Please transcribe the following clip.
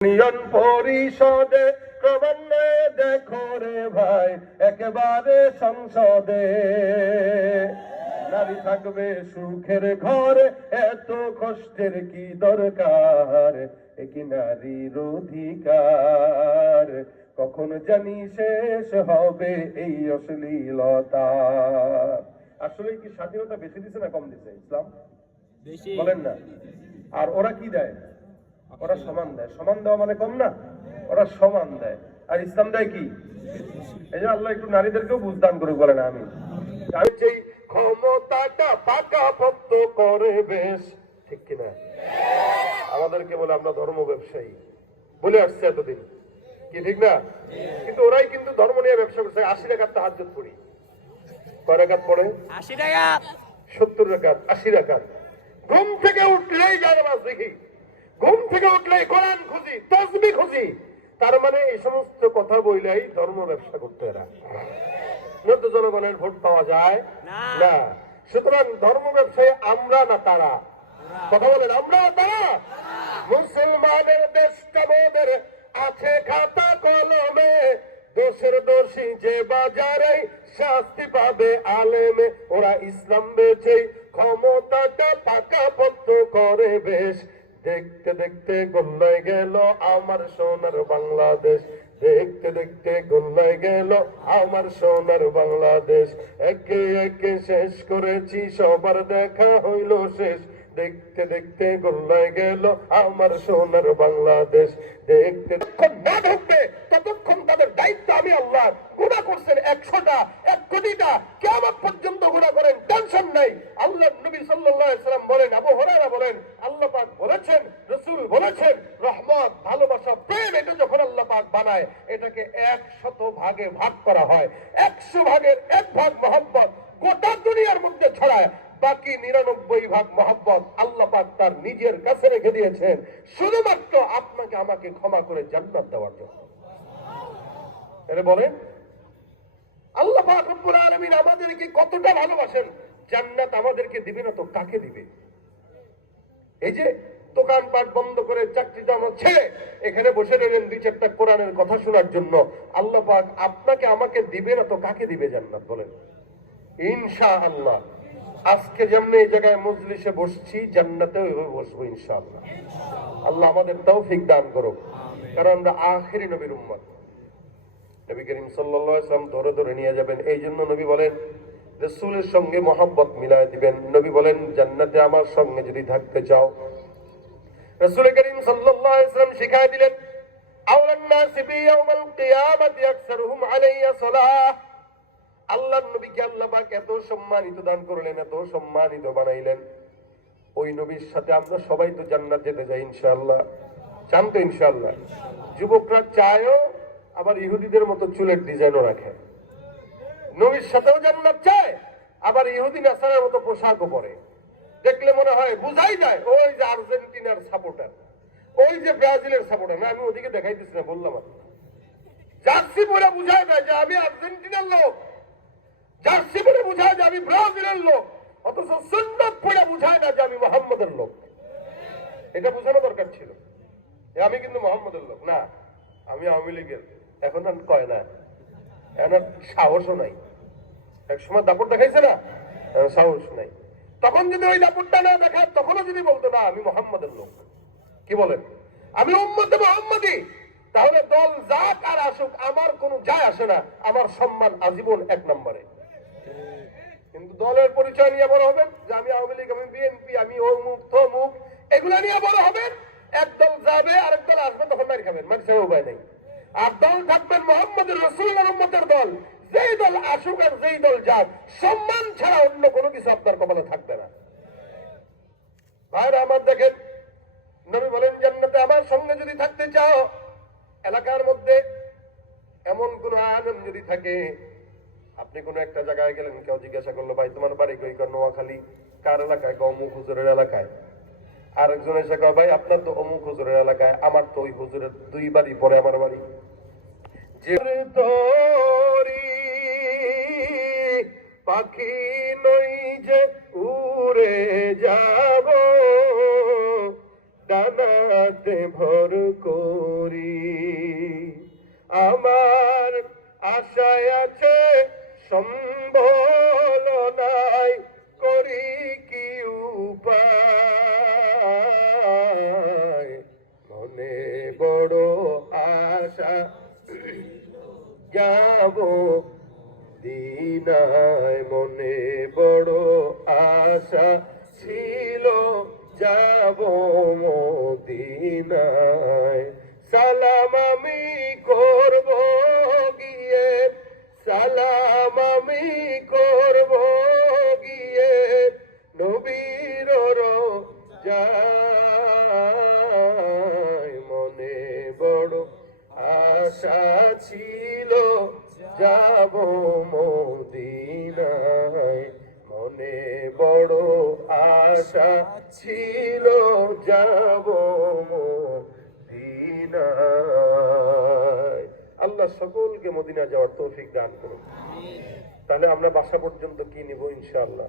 Union পরিষদে ক্রমান্বয়ে দেখো রে ভাই একেবারে সংসদে। নারী থাকবে সুখের ঘরে এত কষ্টের কি দরকার? একই নারীর অধিকার? কখন জানি শেষ হবে এই অশ্লীলতা। আসলে কি স্বাধীনতা বেশি দিছে না কম দিছে ইসলাম? বলেন না। আর ওরা কি দেয়? ওরা সমান দেয়। সমান দেওয়া মানে কম না? ওরা সমান দেয়। আর ইসলাম দেয় কি? এই যে আল্লাহ একটু নারীদেরকেও বুঝদান করে বলে না আমি আমি যেই ক্ষমতাটা পাকা পত্ত করে বেশ ঠিক কিনা? আমাদেরকে বলে আমরা ধর্ম ব্যবসায়ী। বলে আসছে এতদিন। কি ঠিক না? কিন্তু ওরাই কিন্তু ধর্ম নিয়ে ব্যবসা করছে। আশি টাকার তাহাজ পড়ি। কয় রাকাত পড়ে? আশি টাকা সত্তর রাকাত আশি রাকাত। ঘুম থেকে উঠলেই জানাবাজ দেখি। থেকে উঠলেই কোরআন খুঁজি তসবি খুঁজি। তার মানে এই সমস্ত কথা বইলেই ধর্ম ব্যবসা করতে এরা। নয়তো জনগণের ভোট পাওয়া যায়? না। সুতরাং ধর্ম ব্যবসায়ী আমরা না তারা? কথা বলেন আমরা তারা? মুসলমানের দেশটা মোদের আছে খাতা কলমে। দোষের দোষী যে বাজারে শাস্তি পাবে আলেমে ওরা ইসলাম বেচে ক্ষমতাটা পাকাপত্র করে বেশ। দেখতে দেখতে গোল্লায় গেল আমার সোনার বাংলাদেশ। দেখতে দেখতে গোল্লায় গেল আমার সোনার বাংলাদেশ। একে একে শেষ করেছি, সবার দেখা হইল শেষ। দেখতে দেখতে গোল্লায় গেল আমার সোনার বাংলাদেশ। দেখতে না ঢুকবে ততক্ষণ তাদের দায়িত্ব আমি আল্লাহ গুণা করছেন একশোটা, এক কোটিটা। কেমন পর্যন্ত গুণা করেন, টেনশন নাই। আল্লাহ নবী সাল্লাল্লাহু আলাইহি বলেন, আবু হুরায়রা বলেন, আল্লাহ পাক বলেছেন, রাসূল বলেছেন, রহমত, ভালোবাসা, প্রেম, এটা যখন আল্লাহ পাক বানায়, এটাকে ভাগে ভাগ করা হয়। একশো ভাগের এক ভাগ মহব্বত গোটা দুনিয়ার মধ্যে ছড়ায়, বাকি নিরানব্বই ভাগ মহব্বত আল্লাহ পাক তার নিজের কাছে রেখে দিয়েছেন। শুধুমাত্র আপনাকে আমাকে ক্ষমা করে জান্নাত দেওয়ার জন্য। এটা বলেন, আল্লাহ পাক রব্বুল আমাদেরকে কতটা ভালোবাসেন? জান্নাত আমাদেরকে দিবে না তো কাকে দিবে? এই যে দোকানপাট বন্ধ করে চাকরি জামা ছেড়ে এখানে বসে রইলেন দুই চারটা কোরআনের কথা শোনার জন্য। আল্লাহ পাক আপনাকে আমাকে দিবে না তো কাকে দিবে জান্নাত বলেন? ইনশা আল্লাহ আজকে যেমন এই জায়গায় মজলিসে বসছি জান্নাতেও এভাবে বসবো ইনশাআল্লাহ। আল্লাহ আমাদের তৌফিক দান করুক। কারণ আমরা আখেরি নবীর উম্মত। নবী করিম সাল্লাল্লাহু আলাইহি ধরে ধরে নিয়ে যাবেন। এই জন্য নবী বলেন রাসূলের সঙ্গে মহব্বত মিলায় দিবেন। নবী বলেন, জান্নাতে আমার সঙ্গে যদি থাকতে চাও। রাসূল করিম ওয়াসাল্লাম শিখায় দিলেন আল্লাহ পাক এত দান এত বানাইলেন। ওই নবীর সাথে সবাই তো যুবকরা চায়ও, আবার ইহুদিদের মতো চুলের ডিজাইনও রাখে। নবীর সাথেও জান্নাত চায়, আবার ইহুদি নাসারের মতো পোশাকও পরে। দেখলে মনে হয় বুঝাই যায়, ওই যে আর্জেন্টিনার সাপোর্টার, ওই যে ব্রাজিলের সাপোর্টার। না, আমি ওদিকে দেখাইতেছি না, বললাম আর। জার্সি পরে বুঝাই যায় যে আমি আর্জেন্টিনার লোক। জার্সি পরে বুঝায় যে আমি ব্রাজিলের লোক। অথচ সুন্নত পরে বুঝায় না যে আমি মোহাম্মদের লোক। এটা বোঝানো দরকার ছিল। আমি কিন্তু মোহাম্মদের লোক। না, আমি আওয়ামী লীগের। এখন আর কয় না। এখন সাহসও নাই। এক সময় দাপট দেখাইছে না? সাহস নাই। তখন যদি ওই দাপটটা না দেখায় তখনও যদি বলতো, না, আমি মোহাম্মদের লোক। কি বলেন? আমি উম্মতে মোহাম্মদী। তাহলে দল যাক আর আসুক, আমার কোনো যায় আসে না। আমার সম্মান আজীবন এক নম্বরে। কিন্তু দলের পরিচয় নিয়ে বড় হবেন, যে আমি আওয়ামী লীগ, আমি বিএনপি, আমি অমুক, তমুক, এগুলা নিয়ে বড় হবেন। এক দল যাবে, আরেক দল আসবে, তখন মারি খাবেন, মারি ছাড়া উপায় নেই। আর দল থাকবেন মোহাম্মদের রসুল্লাহ উম্মতের দল। যেই দল আসুক আর যেই দল যাক সম্মান ছাড়া অন্য কোনো কিছু আপনার কপালে থাকবে না। ভাইরা, আমার দেখেন, নবী বলেন, জান্নাতে আমার সঙ্গে যদি থাকতে চাও, এলাকার মধ্যে এমন কোন আনন্দ যদি থাকে, আপনি কোন একটা জায়গায় গেলেন, কেউ জিজ্ঞাসা করল, ভাই, তোমার বাড়ি কই নোয়াখালী, কার এলাকায়? কয় অমুক হুজুরের এলাকায়। আরেকজন এসে কয়, ভাই, আপনার তো অমুক হুজুরের এলাকায়, আমার তো ওই হুজুরের দুই বাড়ি পরে আমার বাড়ি। যে পাখি নই যে উড়ে যাব। ডানাতে ভর করি। আমার আশায় আছে সম্বল নাই করি কি উপায়? মনে বড় আশা, যাব দিনায় মনে বড় আশা ছিল, যাব মদিনায়। সালাম আমি করব গিয়ে, সালাম আমি করব গিয়ে, নবীর যায় মনে বড় আশা ছিল। যাব মদিনায়। মনে বড় আশা ছিল, যাব আল্লাহ সকলকে মদিনা যাওয়ার তৌফিক দান করুন। তাহলে আমরা বাসা পর্যন্ত কি নিব ইনশাআল্লাহ?